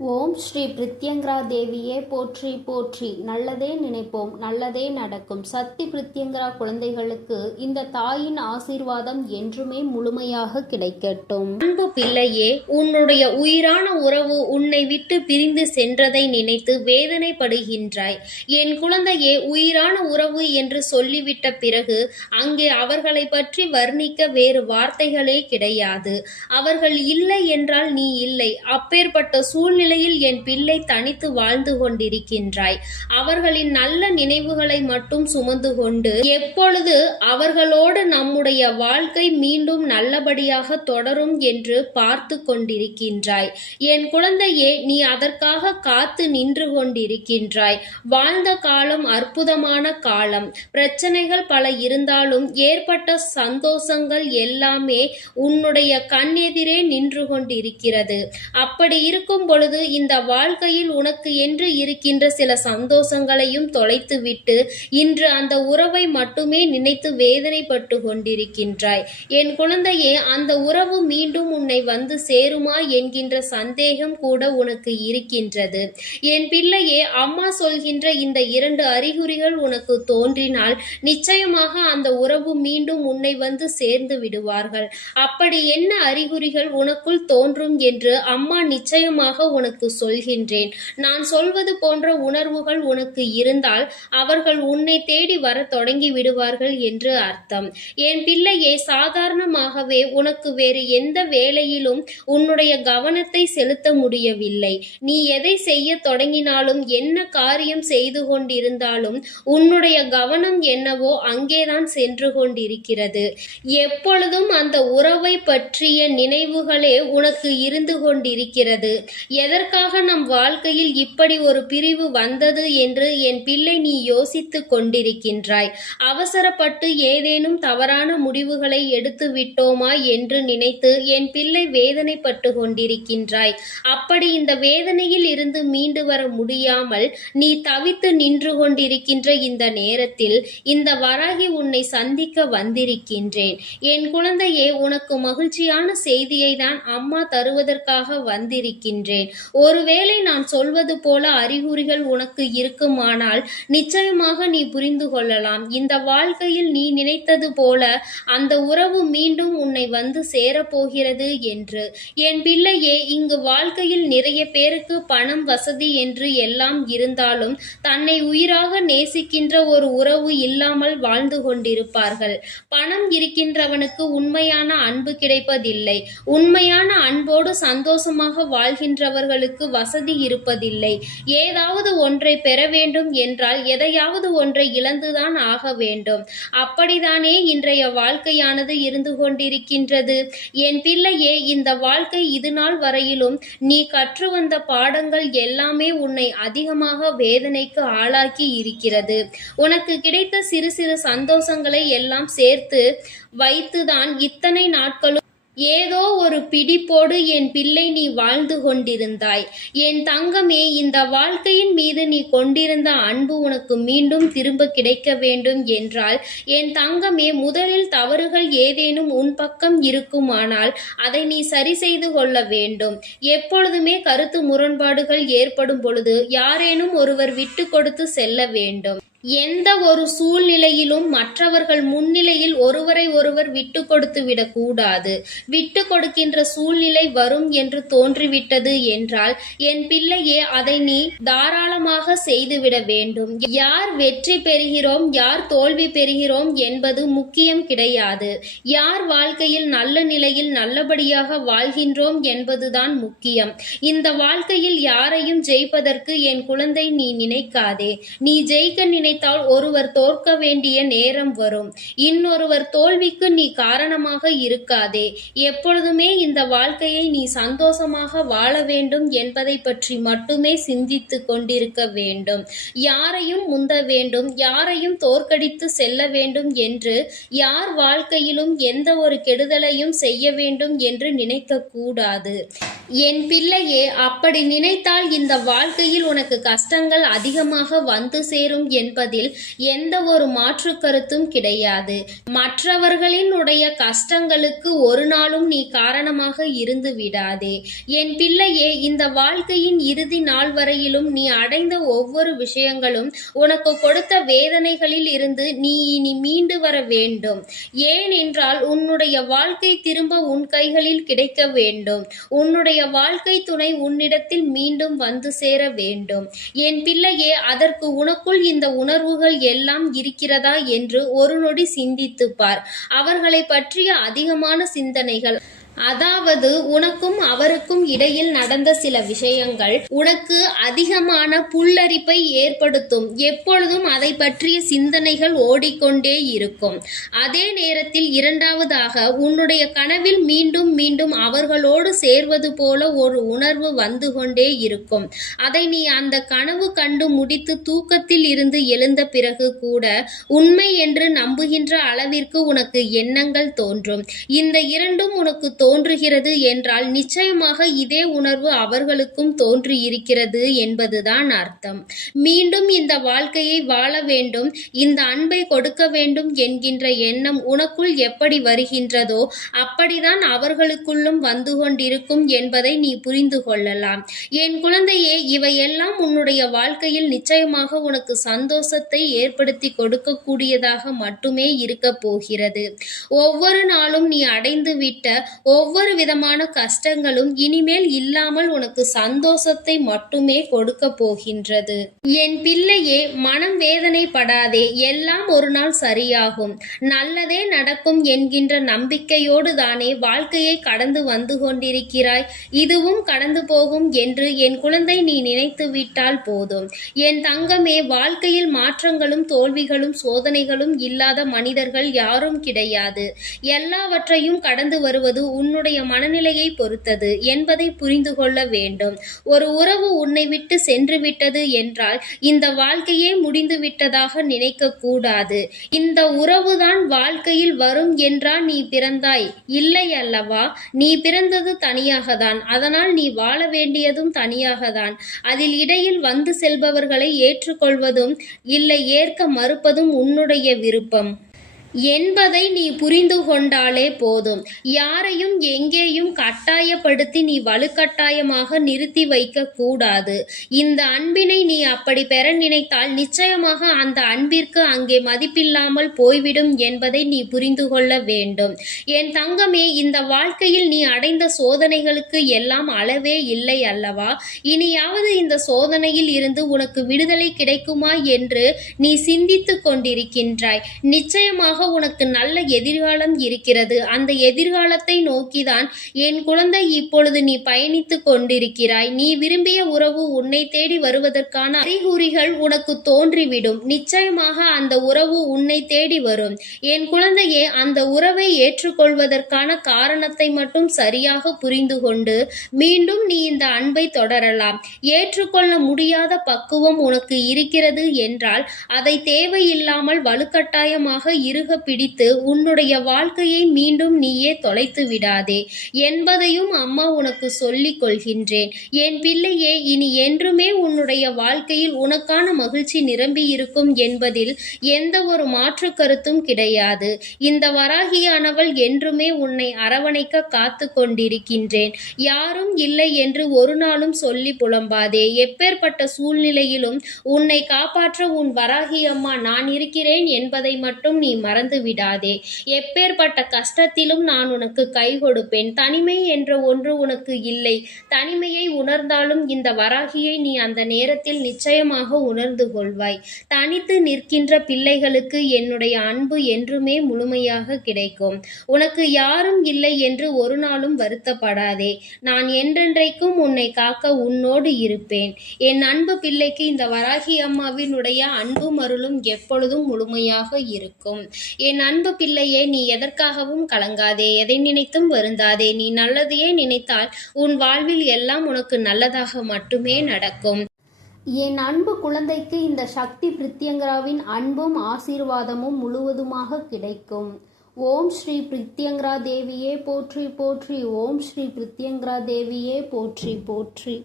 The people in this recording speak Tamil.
ஓம் ஸ்ரீ பிரித்யங்கரா தேவியே போற்றி போற்றி. நல்லதே நினைப்போம், நல்லதே நடக்கும். சக்தி பிரித்யங்கரா குழந்தைகளுக்கு இந்த தாயின் ஆசீர்வாதம் என்றுமே முழுமையாக கிடைக்கட்டும். அன்பு பிள்ளையே, உன்னுடைய உயிரான உறவு உன்னை விட்டு பிரிந்து சென்றதை நினைத்து வேதனைப்படுகின்றாய். என் குழந்தையே, உயிரான உறவு என்று சொல்லிவிட்ட பிறகு அங்கே அவர்களை பற்றி வர்ணிக்க வேறு வார்த்தைகளே கிடையாது. அவர்கள் இல்லை என்றால் நீ இல்லை. அப்பேற்பட்ட சூழ்நிலை என் பிள்ளை தனித்து வாழ்ந்து கொண்டிருக்கின்றாய். அவர்களின் நல்ல நினைவுகளை மட்டும் சுமந்து கொண்டு எப்பொழுது அவர்களோடு நம்முடைய வாழ்க்கை மீண்டும் நல்லபடியாக தொடரும் என்று பார்த்து கொண்டிருக்கின்றாய். என் குழந்தையே, நீ அதற்காக காத்து நின்று கொண்டிருக்கின்றாய். வாழ்ந்த காலம் அற்புதமான காலம். பிரச்சனைகள் பல இருந்தாலும் ஏற்பட்ட சந்தோஷங்கள் எல்லாமே உன்னுடைய கண்ணெதிரே நின்று கொண்டிருக்கிறது. அப்படி இருக்கும் பொழுது இந்த வாழ்க்கையில் உனக்கு என்று இருக்கின்ற சில சந்தோஷங்களையும் தொலைத்துவிட்டு இன்று அந்த உறவை மட்டுமே நினைத்து வேதனைப்பட்டு கொண்டிருக்கின்றாய். என் குழந்தையே, அந்த உறவு மீண்டும் உன்னை வந்து சேருமா என்கின்ற சந்தேகம் கூட உனக்கு இருக்கின்றது. என் பிள்ளையே, அம்மா சொல்கின்ற இந்த 2 அறிகுறிகள் உனக்கு தோன்றினால் நிச்சயமாக அந்த உறவு மீண்டும் உன்னை வந்து சேர்ந்து விடுவார்கள். அப்படி என்ன அறிகுறிகள் உனக்குள் தோன்றும் என்று அம்மா நிச்சயமாக உனக்கு சொல்கின்றேன். நான் சொல்வது போன்ற உணர்வுகள் உனக்கு இருந்தால் அவர்கள் உன்னை தேடி வர தொடங்கி விடுவார்கள் என்று அர்த்தம். என் பிள்ளையே, சாதாரணமாகவே உனக்கு வேறு எந்த வேலையிலும் உன்னுடைய கவனத்தை செலுத்த முடியவில்லை. நீ எதை செய்ய தொடங்கினாலும், என்ன காரியம் செய்து கொண்டிருந்தாலும் உன்னுடைய கவனம் என்னவோ அங்கேதான் சென்று கொண்டிருக்கிறது. எப்பொழுதும் அந்த உறவை பற்றிய நினைவுகளே உனக்கு இருந்து கொண்டிருக்கிறது. எதற்காக நம் வாழ்க்கையில் இப்படி ஒரு பிரிவு வந்தது என்று என் பிள்ளை நீ யோசித்துக் கொண்டிருக்கின்றாய். அவசரப்பட்டு ஏதேனும் தவறான முடிவுகளை எடுத்து விட்டோமா என்று நினைத்து என் பிள்ளை வேதனைப்பட்டு கொண்டிருக்கின்றாய். அப்படி இந்த வேதனையில் இருந்து மீண்டு வர முடியாமல் நீ தவித்து நின்று கொண்டிருக்கின்ற இந்த நேரத்தில் இந்த வராகி உன்னை சந்திக்க வந்திருக்கின்றேன். என் குழந்தையே, உனக்கு மகிழ்ச்சியான செய்தியை தான் அம்மா தருவதற்காக வந்திருக்கின்றேன். ஒருவேளை நான் சொல்வது போல அறிகுறிகள் உனக்கு இருக்குமானால் நிச்சயமாக நீ புரிந்து கொள்ளலாம். இந்த வாழ்க்கையில் நீ நினைத்தது போல அந்த உறவு மீண்டும் உன்னை வந்து சேரப்போகிறது என்று. என் பிள்ளையே, இங்கு வாழ்க்கையில் நிறைய பேருக்கு பணம், வசதி என்று எல்லாம் இருந்தாலும் தன்னை உயிராக நேசிக்கின்ற ஒரு உறவு இல்லாமல் வாழ்ந்து கொண்டிருப்பார்கள். பணம் இருக்கின்றவனுக்கு உண்மையான அன்பு கிடைப்பதில்லை. உண்மையான அன்போடு சந்தோஷமாக வாழ்கின்றவர்களுக்கு வசதி இருப்பதில்லை. ஏதாவது ஒன்றை பெற வேண்டும் என்றால் எதையாவது ஒன்றை இழந்துதான் ஆக வேண்டும். அப்படித்தானே இன்றைய வாழ்க்கையானது இருந்து கொண்டிருக்கின்றது. என் பிள்ளையே, இந்த வாழ்க்கை இதுநாள் வரையிலும் நீ கற்று வந்த பாடங்கள் எல்லாமே உன்னை அதிகமாக வேதனைக்கு ஆளாக்கி இருக்கிறது. உனக்கு கிடைத்த சிறு சிறு சந்தோஷங்களை எல்லாம் சேர்த்து வைத்துதான் இத்தனை நாட்களும் ஏதோ ஒரு பிடிப்போடு என் பிள்ளை நீ வாழ்ந்து கொண்டிருந்தாய். என் தங்கமே, இந்த வாழ்க்கையின் மீது நீ கொண்டிருந்த அன்பு உனக்கு மீண்டும் திரும்ப கிடைக்க வேண்டும் என்றால் என் தங்கமே, முதலில் தவறுகள் ஏதேனும் உன் பக்கம் இருக்குமானால் அதை நீ சரி செய்து கொள்ள வேண்டும். எப்பொழுதுமே கருத்து முரண்பாடுகள் ஏற்படும் பொழுது யாரேனும் ஒருவர் விட்டு கொடுத்து செல்ல வேண்டும். எந்த ஒரு சூழ்நிலையிலும் மற்றவர்கள் முன்னிலையில் ஒருவரை ஒருவர் விட்டு கொடுத்து விடக்கூடாது. விட்டு கொடுக்கின்ற சூழ்நிலை வரும் என்று தோன்றிவிட்டது என்றால் என் பிள்ளையே, அதை நீ தாராளமாக செய்துவிட வேண்டும். யார் வெற்றி பெறுகிறோம், யார் தோல்வி பெறுகிறோம் என்பது முக்கியம் கிடையாது. யார் வாழ்க்கையில் நல்ல நிலையில் நல்லபடியாக வாழ்கின்றோம் என்பதுதான் முக்கியம். இந்த வாழ்க்கையில் யாரையும் ஜெயிப்பதற்கு என் குழந்தை நீ நினைக்காதே. நீ ஜெயிக்க நினைத்தால் ஒருவர் தோற்க வேண்டிய நேரம் வரும். இன்னொருவர் தோல்விக்கு நீ காரணமாக இருக்காதே. எப்பொழுதுமே இந்த வாழ்க்கையை நீ சந்தோஷமாக வாழ வேண்டும் என்பதை பற்றி மட்டுமே சிந்தித்து கொண்டிருக்க வேண்டும். யாரையும் முந்த வேண்டும், யாரையும் தோற்கடித்து செல்ல வேண்டும் என்று யார் வாழ்க்கையிலும் எந்த ஒரு கெடுதலையும் செய்ய வேண்டும் என்று நினைக்க கூடாது. என் பிள்ளையே, அப்படி நினைத்தால் இந்த வாழ்க்கையில் உனக்கு கஷ்டங்கள் அதிகமாக வந்து சேரும் என்பதை என்பதில் எந்த ஒரு மாற்று கருத்தும் கிடையாது. மற்றவர்களினுடைய கஷ்டங்களுக்கு ஒரு நாளும் நீ காரணமாக இருந்து விடாதே. என் பிள்ளையே, இந்த வாழ்க்கையின் இறுதி நாள் வரையிலும் நீ அடைந்த ஒவ்வொரு விஷயங்களும் உனக்கு கொடுத்த வேதனைகளில் இருந்து நீ இனி மீண்டு வர வேண்டும். ஏனென்றால் உன்னுடைய வாழ்க்கை திரும்ப உன் கைகளில் கிடைக்க வேண்டும். உன்னுடைய வாழ்க்கை துணை உன்னிடத்தில் மீண்டும் வந்து சேர வேண்டும். என் பிள்ளையே, அதற்கு உனக்குள் இந்த உணர்வுகள் எல்லாம் இருக்கிறதா என்று ஒரு நொடி சிந்தித்துப் பார். அவர்களை பற்றிய அதிகமான சிந்தனைகள், அதாவது உனக்கும் அவருக்கும் இடையில் நடந்த சில விஷயங்கள் உனக்கு அதிகமான புல்லரிப்பை ஏற்படுத்தும். எப்பொழுதும் அதை பற்றிய சிந்தனைகள் ஓடிக்கொண்டே இருக்கும். அதே நேரத்தில் இரண்டாவதாக, உன்னுடைய கனவில் மீண்டும் மீண்டும் அவர்களோடு சேர்வது போல ஒரு உணர்வு வந்து கொண்டே இருக்கும். அதை நீ அந்த கனவு கண்டு முடித்து தூக்கத்தில் இருந்து எழுந்த பிறகு கூட உண்மை என்று நம்புகின்ற அளவிற்கு உனக்கு எண்ணங்கள் தோன்றும். இந்த இரண்டும் உனக்கு தோன்றுகிறது என்றால் நிச்சயமாக இதே உணர்வு அவர்களுக்கும் தோன்றியிருக்கிறது என்பதுதான் அர்த்தம். மீண்டும் இந்த வாழ்க்கையை வாழ வேண்டும், இந்த அன்பை கொடுக்க வேண்டும் என்கின்ற எண்ணம் உனக்குள் எப்படி வருகின்றதோ அப்படிதான் அவர்களுக்குள்ளும் வந்து கொண்டிருக்கும் என்பதை நீ புரிந்து கொள்ளலாம். என் குழந்தையே, இவையெல்லாம் உன்னுடைய வாழ்க்கையில் நிச்சயமாக உனக்கு சந்தோஷத்தை ஏற்படுத்தி கொடுக்கக்கூடியதாக மட்டுமே இருக்க போகிறது. ஒவ்வொரு நாளும் நீ அடைந்து விட்ட ஒவ்வொரு விதமான கஷ்டங்களும் இனிமேல் இல்லாமல் உனக்கு சந்தோஷத்தை மட்டுமே கொடுக்க போகின்றது. என் பிள்ளையே, மனம் வேதனைப்படாதே. எல்லாம் ஒரு நாள் சரியாகும், நல்லதே நடக்கும் என்கின்ற நம்பிக்கையோடு தானே வாழ்க்கையை கடந்து வந்து கொண்டிருக்கிறாய். இதுவும் கடந்து போகும் என்று என் குழந்தை நீ நினைத்து விட்டால் போதும். என் தங்கமே, வாழ்க்கையில் மாற்றங்களும் தோல்விகளும் சோதனைகளும் இல்லாத மனிதர்கள் யாரும் கிடையாது. எல்லாவற்றையும் கடந்து வருவது உன்னுடைய மனநிலையை பொறுத்தது என்பதை புரிந்து கொள்ள வேண்டும். ஒரு உறவு உன்னை விட்டு சென்று விட்டது என்றால் இந்த வாழ்க்கையே முடிந்து விட்டதாக நினைக்க கூடாது. இந்த உறவுதான் வாழ்க்கையில் வரும் என்றா நீ பிறந்தாய்? இல்லை அல்லவா? நீ பிறந்தது தனியாகத்தான், அதனால் நீ வாழ வேண்டியதும் தனியாகத்தான். அதில் இடையில் வந்து செல்பவர்களை ஏற்றுக்கொள்வதும் இல்லை ஏற்க மறுப்பதும் உன்னுடைய விருப்பம் என்பதை நீ புரிந்து கொண்டாலே போதும். யாரையும் எங்கேயும் கட்டாயப்படுத்தி நீ வலுக்கட்டாயமாக நிறுத்தி வைக்க கூடாது. இந்த அன்பினை நீ அப்படி பெற நினைத்தால் நிச்சயமாக அந்த அன்பிற்கு அங்கே மதிப்பில்லாமல் போய்விடும் என்பதை நீ புரிந்து கொள்ள வேண்டும். என் தங்கமே, இந்த வாழ்க்கையில் நீ அடைந்த சோதனைகளுக்கு எல்லாம் அளவே இல்லை அல்லவா? இனியாவது இந்த சோதனையில் இருந்து உனக்கு விடுதலை கிடைக்குமா என்று நீ சிந்தித்து கொண்டிருக்கின்றாய். நிச்சயமாக உனக்கு நல்ல எதிர்காலம் இருக்கிறது. அந்த எதிர்காலத்தை நோக்கிதான் என் குழந்தை இப்பொழுது நீ பயணித்துக் கொண்டிருக்கிறாய். நீ விரும்பிய உறவு உன்னை தேடி வருவதற்கான அறிகுறிகள் உனக்கு தோன்றிவிடும். நிச்சயமாக அந்த உறவு உன்னை தேடி வரும். என் குழந்தையே, அந்த உறவை ஏற்றுக்கொள்வதற்கான காரணத்தை மட்டும் சரியாக புரிந்து கொண்டு மீண்டும் நீ இந்த அன்பை தொடரலாம். ஏற்றுக்கொள்ள முடியாத பக்குவம் உனக்கு இருக்கிறது என்றால் அதை தேவையில்லாமல் வலுக்கட்டாயமாக இருக பிடித்து உன்னுடைய வாழ்க்கையை மீண்டும் நீயே தொலைத்து விடாதே என்பதையும் அம்மா உனக்கு சொல்லிக் கொள்கின்றேன். என் பிள்ளையே, இனி என்றுமே உன்னுடைய வாழ்க்கையில் உனக்கான மகிழ்ச்சி நிரம்பி இருக்கும் என்பதில் எந்த ஒரு மாற்று கருத்தும் கிடையாது. இந்த வராகியானவள் என்றுமே உன்னை அரவணைக்க காத்து கொண்டிருக்கின்றேன். யாரும் இல்லை என்று ஒரு நாளும் சொல்லி புலம்பாதே. எப்பேற்பட்ட சூழ்நிலையிலும் உன்னை காப்பாற்ற உன் வராகி அம்மா நான் இருக்கிறேன் என்பதை மட்டும் நீ மறந்து விடாதே. எப்பேற்பட்ட கஷ்டத்திலும் நான் உனக்கு கை கொடுப்பேன். தனிமை என்ற ஒன்று உனக்கு இல்லை. தனிமையை உணர்ந்தாலும் இந்த வராகியை நீ அந்த நேரத்தில் நிச்சயமாக உணர்ந்து கொள்வாய். தனித்து நிற்கின்ற பிள்ளைகளுக்கு என்னுடைய அன்பு என்றுமே முழுமையாக கிடைக்கும். உனக்கு யாரும் இல்லை என்று ஒரு நாளும் வருத்தப்படாதே. நான் என்றென்றைக்கும் உன்னை காக்க உன்னோடு இருப்பேன். என் அன்பு பிள்ளைக்கு இந்த வராகி அம்மாவினுடைய அன்பும் அருளும் எப்பொழுதும் முழுமையாக இருக்கும். என் அன்பு பிள்ளையே, நீ எதற்காகவும் கலங்காதே, எதை நினைத்தும் வருந்தாதே. நீ நல்லதையே நினைத்தால் உன் வாழ்வில் எல்லாம் உனக்கு நல்லதாக மட்டுமே நடக்கும். என் அன்பு குழந்தைக்கு இந்த சக்தி பிரித்யங்கராவின் அன்பும் ஆசீர்வாதமும் முழுவதுமாக கிடைக்கும். ஓம் ஸ்ரீ பிரித்யங்கரா தேவியே போற்றி போற்றி. ஓம் ஸ்ரீ பிரித்யங்கரா தேவியே போற்றி போற்றி.